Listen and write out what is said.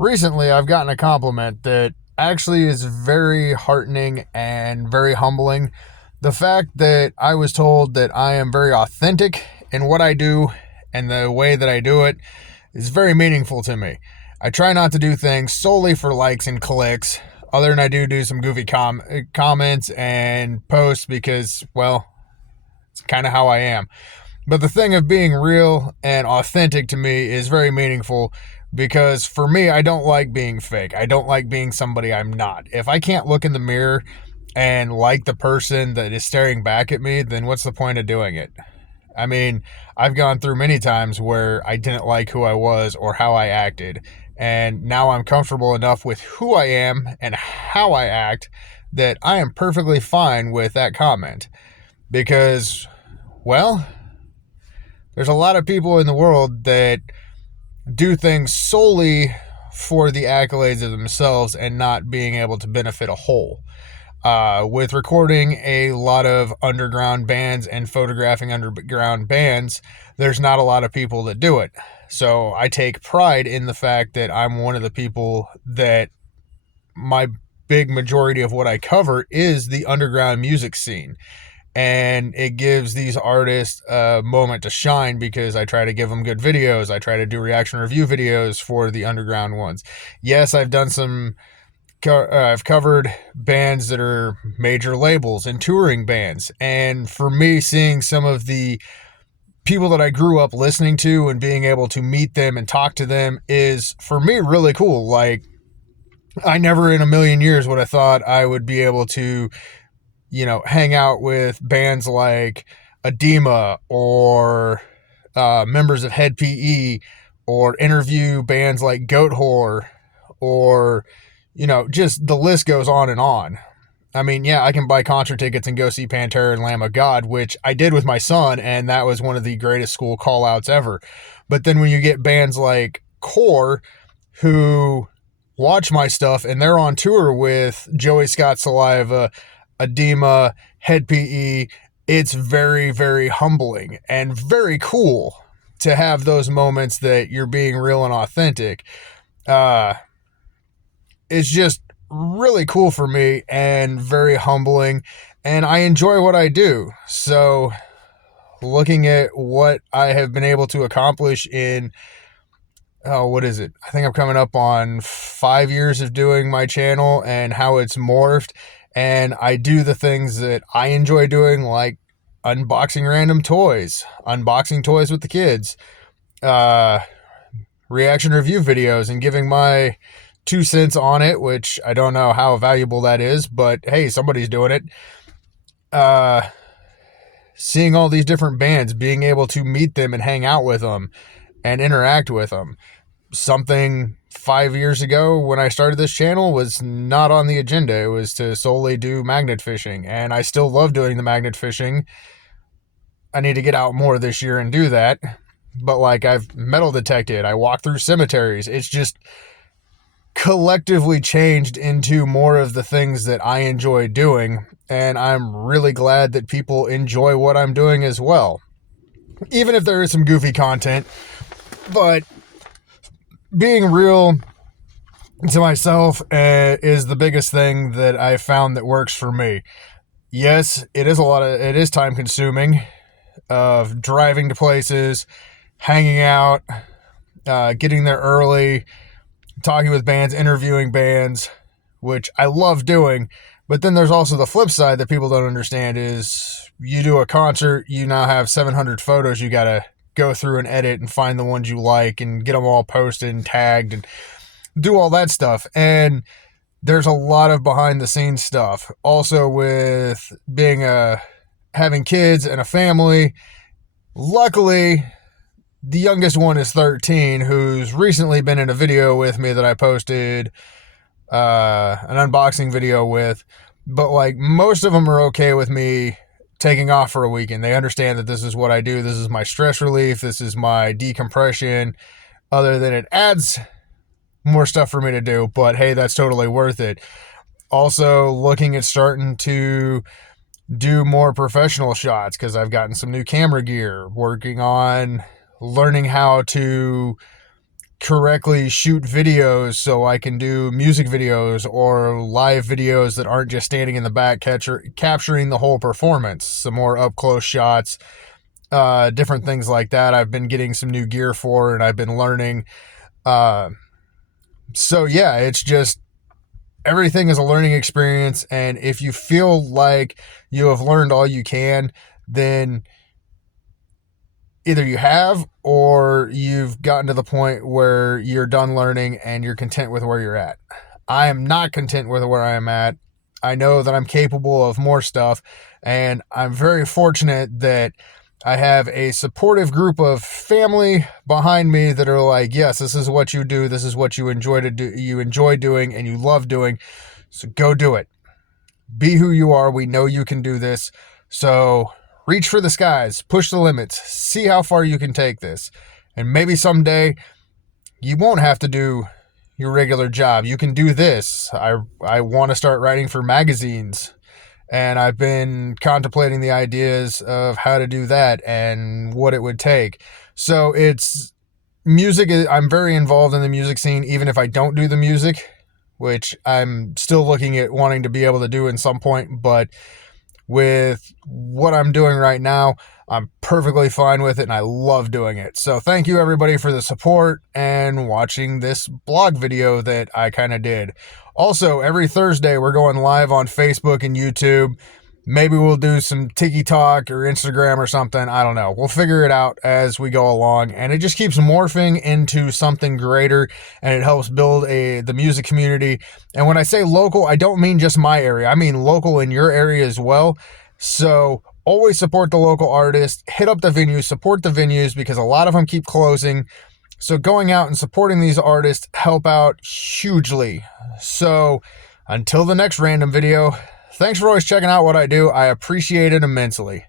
Recently, I've gotten a compliment that actually is very heartening and very humbling. The fact that I was told that I am very authentic in what I do and the way that I do it is very meaningful to me. I try not to do things solely for likes and clicks, other than I do some goofy comments and posts because, well, it's kind of how I am. But the thing of being real and authentic to me is very meaningful because for me, I don't like being fake. I don't like being somebody I'm not. If I can't look in the mirror and like the person that is staring back at me, then what's the point of doing it? I mean, I've gone through many times where I didn't like who I was or how I acted. And now I'm comfortable enough with who I am and how I act that I am perfectly fine with that comment. Because, well, there's a lot of people in the world that do things solely for the accolades of themselves and not being able to benefit a whole. With recording a lot of underground bands and photographing underground bands, there's not a lot of people that do it. So I take pride in the fact that I'm one of the people that my big majority of what I cover is the underground music scene. And it gives these artists a moment to shine because I try to give them good videos. I try to do reaction review videos for the underground ones. Yes, I've covered bands that are major labels and touring bands. And for me, seeing some of the people that I grew up listening to and being able to meet them and talk to them is, for me, really cool. Like, I never in a million years would have thought I would be able to hang out with bands like Edema or members of Head PE, or interview bands like Goat Whore, or, just the list goes on and on. I mean, yeah, I can buy concert tickets and go see Pantera and Lamb of God, which I did with my son, and that was one of the greatest school call-outs ever. But then when you get bands like Core, who watch my stuff, and they're on tour with Joey Scott Saliva, Edema, Head PE, it's very, very humbling and very cool to have those moments that you're being real and authentic. It's just really cool for me and very humbling, and I enjoy what I do. So looking at what I have been able to accomplish in, what is it? I think I'm coming up on 5 years of doing my channel and how it's morphed. And I do the things that I enjoy doing, like unboxing random toys, unboxing toys with the kids, reaction review videos, and giving my 2 cents on it, which I don't know how valuable that is, but hey, somebody's doing it. Seeing all these different bands, being able to meet them and hang out with them and interact with them. Something 5 years ago when I started this channel was not on the agenda. It was to solely do magnet fishing, and I still love doing the magnet fishing. I need to get out more this year and do that. But like, I've metal detected, I walk through cemeteries. It's just collectively changed into more of the things that I enjoy doing, and I'm really glad that people enjoy what I'm doing as well. Even if there is some goofy content, but being real to myself is the biggest thing that I found that works for me. Yes, it is time consuming of driving to places, hanging out, getting there early, talking with bands, interviewing bands, which I love doing. But then there's also the flip side that people don't understand is you do a concert, you now have 700 photos you got to go through and edit and find the ones you like and get them all posted and tagged and do all that stuff. And there's a lot of behind the scenes stuff. Also, with being having kids and a family, luckily the youngest one is 13, who's recently been in a video with me that I posted an unboxing video with. But like, most of them are okay with me taking off for a weekend. They understand that this is what I do. This is my stress relief. This is my decompression. Other than it adds more stuff for me to do, but hey, that's totally worth it. Also looking at starting to do more professional shots because I've gotten some new camera gear, working on learning how to correctly shoot videos so I can do music videos or live videos that aren't just standing in the back capturing the whole performance. Some more up close shots, different things like that. I've been getting some new gear for, and I've been learning. So yeah, it's just, everything is a learning experience. And if you feel like you have learned all you can, then either you have, or you've gotten to the point where you're done learning and you're content with where you're at. I am not content with where I am at. I know that I'm capable of more stuff, and I'm very fortunate that I have a supportive group of family behind me that are like, yes, this is what you do. This is what you enjoy doing and you love doing. So go do it. Be who you are. We know you can do this. So reach for the skies, push the limits, see how far you can take this. And maybe someday you won't have to do your regular job. You can do this. I want to start writing for magazines, and I've been contemplating the ideas of how to do that and what it would take. So it's music. I'm very involved in the music scene, even if I don't do the music, which I'm still looking at wanting to be able to do in some point. But with what I'm doing right now, I'm perfectly fine with it, and I love doing it. So thank you everybody for the support and watching this blog video that I kind of did. Also, every Thursday we're going live on Facebook and YouTube. Maybe we'll do some TikTok or Instagram or something. I don't know. We'll figure it out as we go along, and it just keeps morphing into something greater, and it helps build the music community. And when I say local, I don't mean just my area. I mean local in your area as well. So always support the local artists. Hit up the venues, support the venues, because a lot of them keep closing. So going out and supporting these artists help out hugely. So until the next random video, thanks for always checking out what I do. I appreciate it immensely.